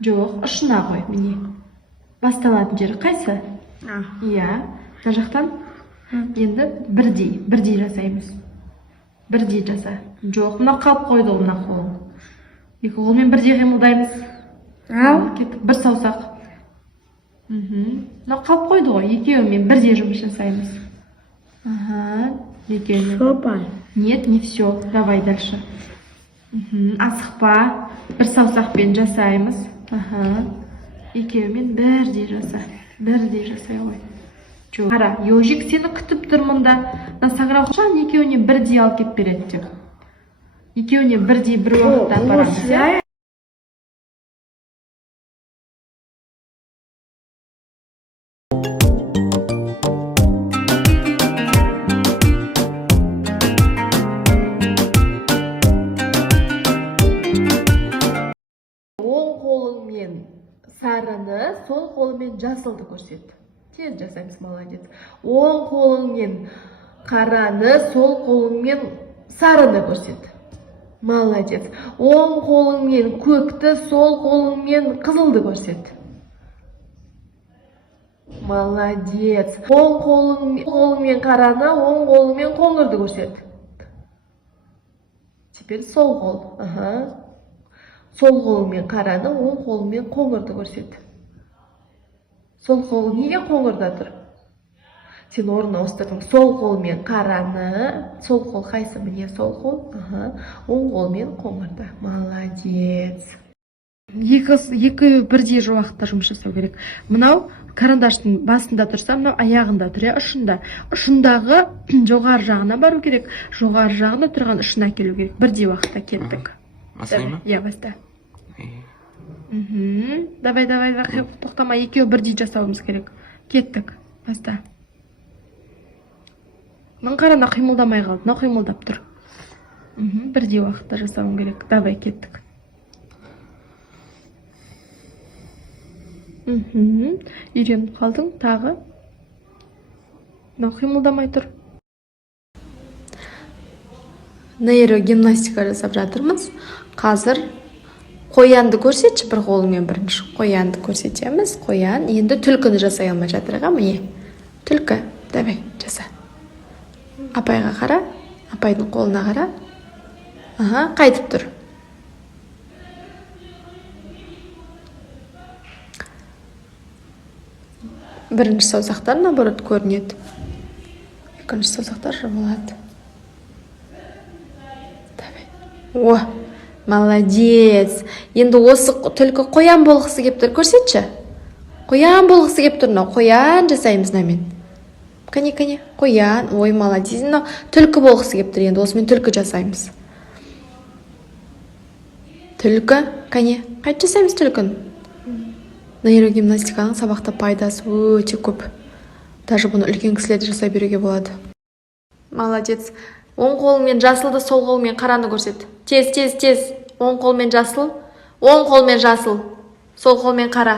Жоқ, ұшына қой, міне. Басталатын жері қайсы? Иә, мына жақтан енді бірдей жасаймыз. Бірдей жаса. Жоқ, мына қалып қойды ғой мына қолың. Екі қолмен бірдей қимылдаймыз. Кеттік, бір саусақ. Мына қалып қойды ғой, екеуімен бірдей жұмыс жасаймыз. Екеуімен. Нет, не все. Давай дальше. Асықпа. Бір саусақпен жасаймыз. Екеуімен бірдей жаса. Бірдей жасай ғой. Қара, ежик сені күтіп тұр мұнда. Саңырау құшан екеуіне бірдей алып кеп береді деп. Екеуіне бірдей бір уақытта апарамыз. Оң қолыңмен сарыны, сол қолыңмен жасылды көрсет. Тез жасаймыз, молодец. Оң қолыңмен қараны, сол қолыңмен сарыны көрсет. Молодец. Оң қолыңмен көкті, сол қолыңмен қызылды көрсет. Молодец. Оң қолыңмен қараны, оң қолыңмен қоңырды көрсет. Теперь сол қол. Сол қолыңмен қараны, оң қолыңмен қоңырды көрсет. Сол қол неге қоңырда тұр? Сен орнына ұстадың. Сол қолмен қараны, сол қол қайсы? Міне сол қол. Оң қолмен қоңырда. Молодец. Екі бірдей уақытта жұмыс жасау керек. Мынау карандаштың басында тұрса, мынау аяғында тұр, ұшында. Ұшындағы жоғары жағына бару керек. Жоғары жағына тұрған ұшына келу керек. Бірдей уақытта кеттік. Бастай ма? Иә, баста. Давай, тоқтама, екеу бірдей жасауымыз керек. Кеттік, баста. Мың қарана қимылдамай қалды, мынау қимылдап тұр. Бірдей уақытта жасауым керек. Давай, кеттік. Үйреніп қалдың, тағы. Мынау қимылдамай тұр. Нейрогимнастика жасап жатырмыз. Қазір қоянды көрсетші бір қолыңмен бірінші. Қоянды көрсетеміз. Қоян. Енді түлкіні жасай алмай жатырға, міне. Түлкі. Давай, жаса. Апайға қара. Апайдың қолына қара. Қайтып тұр. Бірінші саусақтар наоборот көрінеді. Екінші саусақтар жабылады. О, молодец. Енді осы түлкі қоян болғысы кеп тұр. Көрсетші. Қоян болғысы кеп тұр. Қоян жасаймыз намен. Кәне, қоян. Ой, молодец. Түлкі болғысы кеп тұр. Енді осымен түлкі жасаймыз. Түлкі. Кәне, қайт жасаймыз түлкін. Нейрогимнастиканың сабақта пайдасы өте көп. Даже бұны үлкен кісілерді жасай беруге болады. Молодец. Оң қолмен жасылды, сол қолмен қараны көрсет. Тез. Оң қолмен жасыл, сол қолмен қара.